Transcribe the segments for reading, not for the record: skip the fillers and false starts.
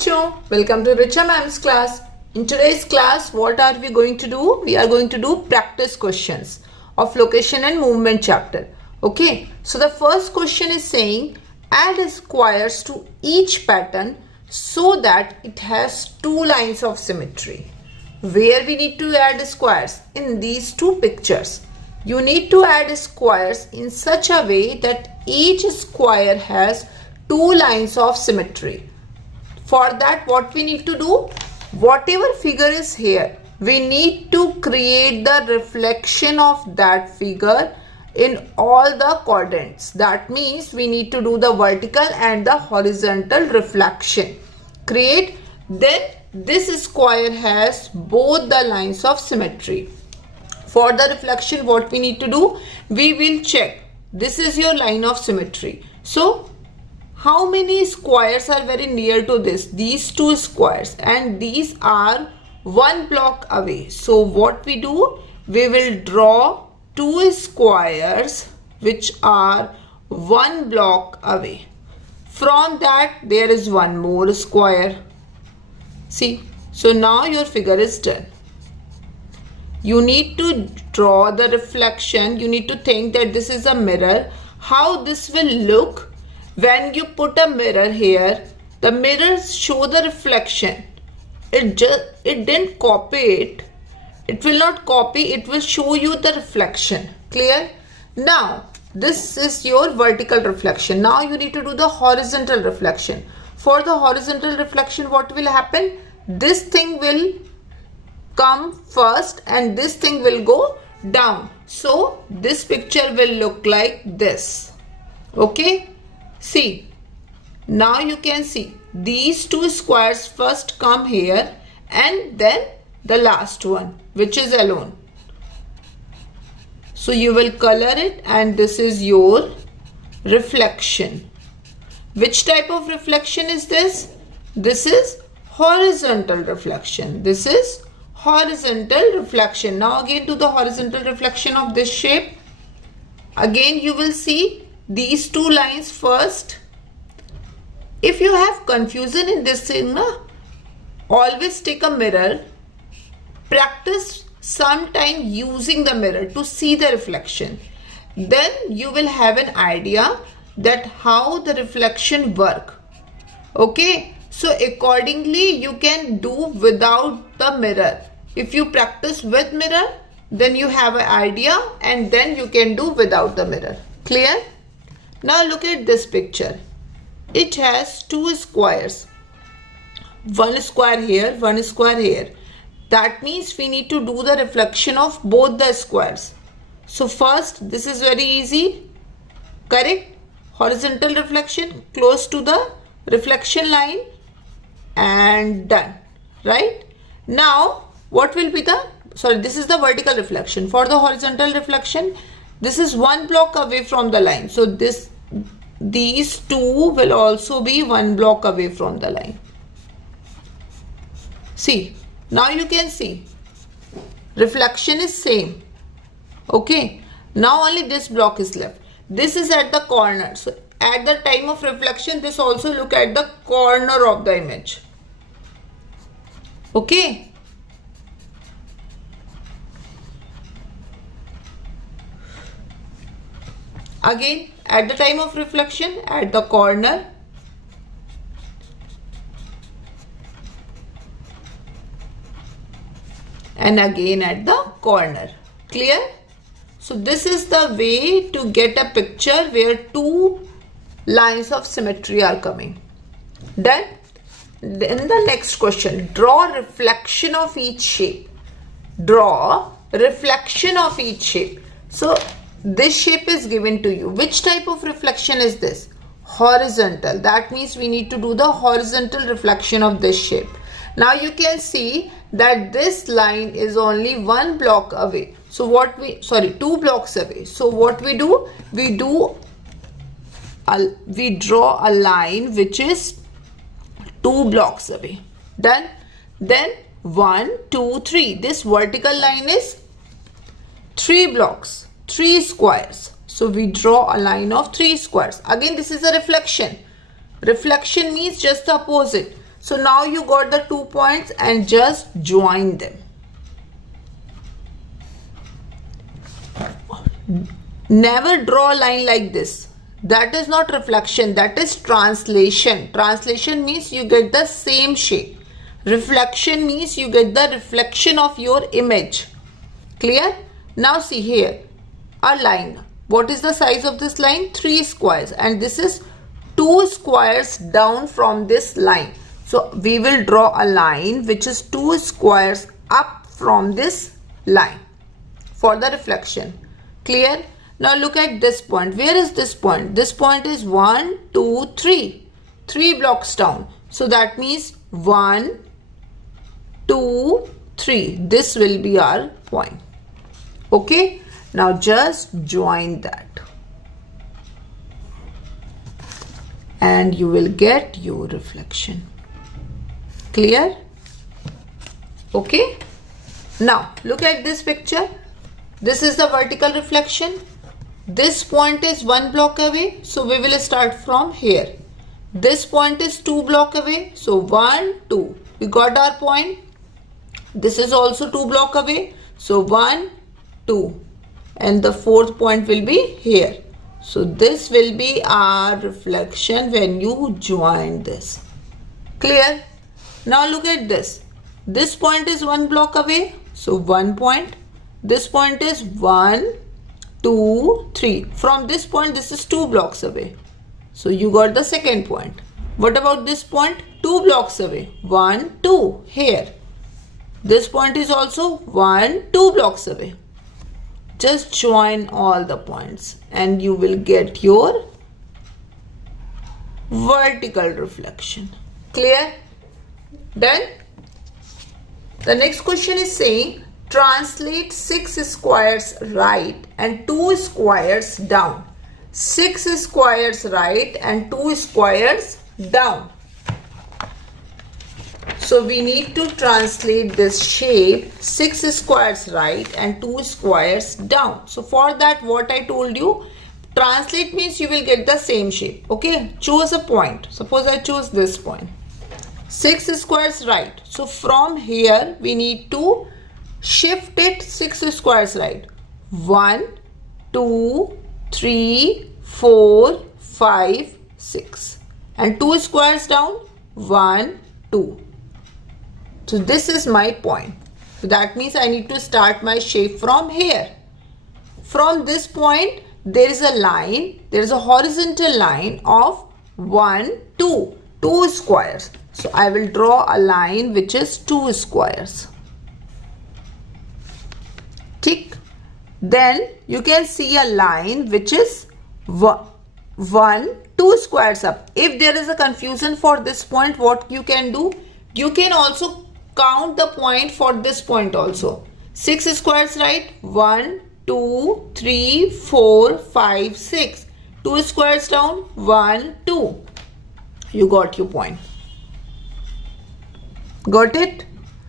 बच्चों, welcome to Richa Ma'am's class. In today's class, what are we going to do? We are going to do practice questions of location and movement chapter. Okay, so the first question is saying add squares to each pattern so that it has two lines of symmetry. Where we need to add squares? In these two pictures. You need to add squares in such a way that each square has two lines of symmetry. For that, what we need to do? Whatever figure is here, we need to create the reflection of that figure in all the quadrants. That means we need to do the vertical and the horizontal reflection. Create. Then this square has both the lines of symmetry. For the reflection, what we need to do? We will check. This is your line of symmetry. So, how many squares are very near to this? These two squares, and these are one block away. So what we do? We will draw two squares which are one block away. From that, there is one more square. See, so now your figure is done. You need to draw the reflection. You need to think that this is a mirror. How this will look? When you put a mirror here, the mirrors show the reflection. It didn't copy it. It will not copy. It will show you the reflection. Clear? Now, this is your vertical reflection. Now you need to do the horizontal reflection. For the horizontal reflection, what will happen? This thing will come first and this thing will go down. So, this picture will look like this. Okay? See, now you can see these two squares first come here and then the last one which is alone. So you will color it and this is your reflection. Which type of reflection is this? This is horizontal reflection. This is horizontal reflection. Now again to the horizontal reflection of this shape. Again you will see these two lines first. If you have confusion in this thing, always take a mirror. Practice sometime using the mirror to see the reflection. Then you will have an idea that how the reflection work. Okay. So accordingly you can do without the mirror. If you practice with mirror, then you have an idea and then you can do without the mirror. Clear? Now look at this picture. It has two squares. One square here, one square here. That means we need to do the reflection of both the squares. So first, this is very easy. Correct? Horizontal reflection close to the reflection line and done. Right? Now, what will be the, this is the vertical reflection. For the horizontal reflection, this is one block away from the line. So these two will also be one block away from the line. See, now you can see reflection is same. Okay, now only this block is left. This is at the corner. So at the time of reflection, this also look at the corner of the image. Okay. Again, at the time of reflection, at the corner. And again at the corner. Clear? So this is the way to get a picture where two lines of symmetry are coming. Done? Then the next question. Draw reflection of each shape. Draw reflection of each shape. So this shape is given to you. Which type of reflection is this? Horizontal. That means we need to do the horizontal reflection of this shape. Now you can see that this line is only one block away. So what two blocks away. So what we do? We draw a line which is 2 blocks away. Done? Then 1, 2, 3. This vertical line is 3 blocks. 3 squares. So we draw a line of 3 squares. Again, this is a reflection. Reflection means just the opposite. So now you got the 2 points and just join them. Never draw a line like this. That is not reflection, that is translation. Translation means you get the same shape. Reflection means you get the reflection of your image. Clear? Now see here, a line. What is the size of this line? 3 squares, and this is 2 squares down from this line. So we will draw a line which is 2 squares up from this line for the reflection. Clear? Now look at this point. Where is this point? This point is 1, 2, 3. 3 blocks down. So that means 1, 2, 3. This will be our point. Okay? Now just join that. And you will get your reflection. Clear? Okay? Now look at this picture. This is the vertical reflection. This point is 1 block away, so we will start from here. This point is 2 block away, so 1, 2. We got our point. This is also 2 block away, so 1, 2. And the 4th point will be here. So this will be our reflection when you join this. Clear? Now look at this. This point is 1 block away, so 1 point. This point is 1, 2, 3. From this point, this is 2 blocks away. So you got the second point. What about this point? 2 blocks away. 1, 2 here. This point is also 1, 2 blocks away. Just join all the points and you will get your vertical reflection. Clear? Done? The next question is saying translate 6 squares right and 2 squares down. 6 squares right and 2 squares down. So we need to translate this shape 6 squares right and 2 squares down. So for that, what I told you, translate means you will get the same shape. Okay, choose a point. Suppose I choose this point. 6 squares right. So from here we need to shift it 6 squares right. 1, 2, 3, 4, 5, 6. And 2 squares down. 1, 2. So this is my point. So that means I need to start my shape from here. From this point, there is a line. There is a horizontal line of 1, 2. 2 squares. So I will draw a line which is 2 squares. Tick. Then you can see a line which is 1, 2 squares up. If there is a confusion for this point, what you can do? You can also count the point for this point also. 6 squares right. 1, 2, 3, 4, 5, 6. 2 squares down. 1, 2. You got your point. Got it?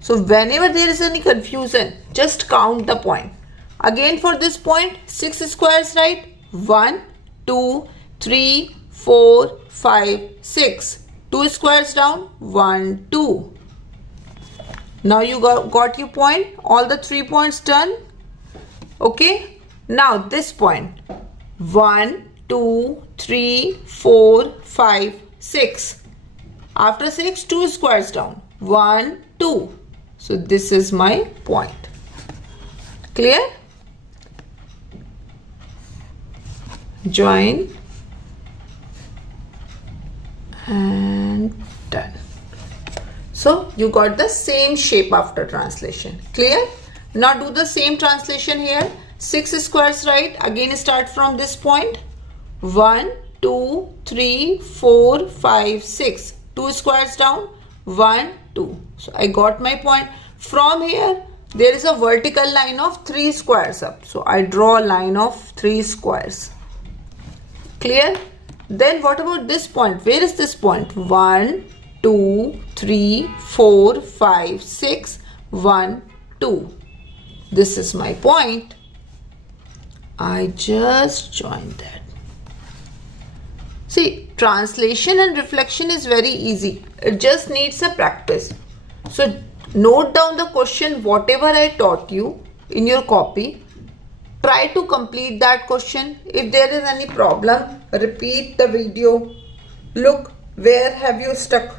So whenever there is any confusion, just count the point. Again for this point, 6 squares right. 1, 2, 3, 4, 5, 6. 2 squares down. 1, 2. Now you got your point. All the 3 points done. Okay. Now this point. 1, 2, 3, 4, 5, 6. After 6, 2 squares down. 1, 2. So this is my point. Clear? Join. And done. So you got the same shape after translation. Clear? Now do the same translation here. 6 squares right. Again start from this point. 1, 2, 3, 4, 5, 6. 2 squares down. 1, 2. So I got my point. From here there is a vertical line of 3 squares up. So I draw a line of 3 squares. Clear? Then what about this point? Where is this point? 1, 2, 3, 4, 5, 6, 1, 2. This is my point. I just joined that. See, translation and reflection is very easy. It just needs a practice. So note down the question whatever I taught you in your copy. Try to complete that question. If there is any problem, repeat the video. Look where have you stuck.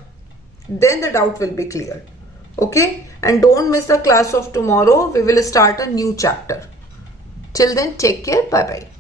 Then the doubt will be cleared. Okay? And don't miss the class of tomorrow. We will start a new chapter. Till then, take care. Bye-bye.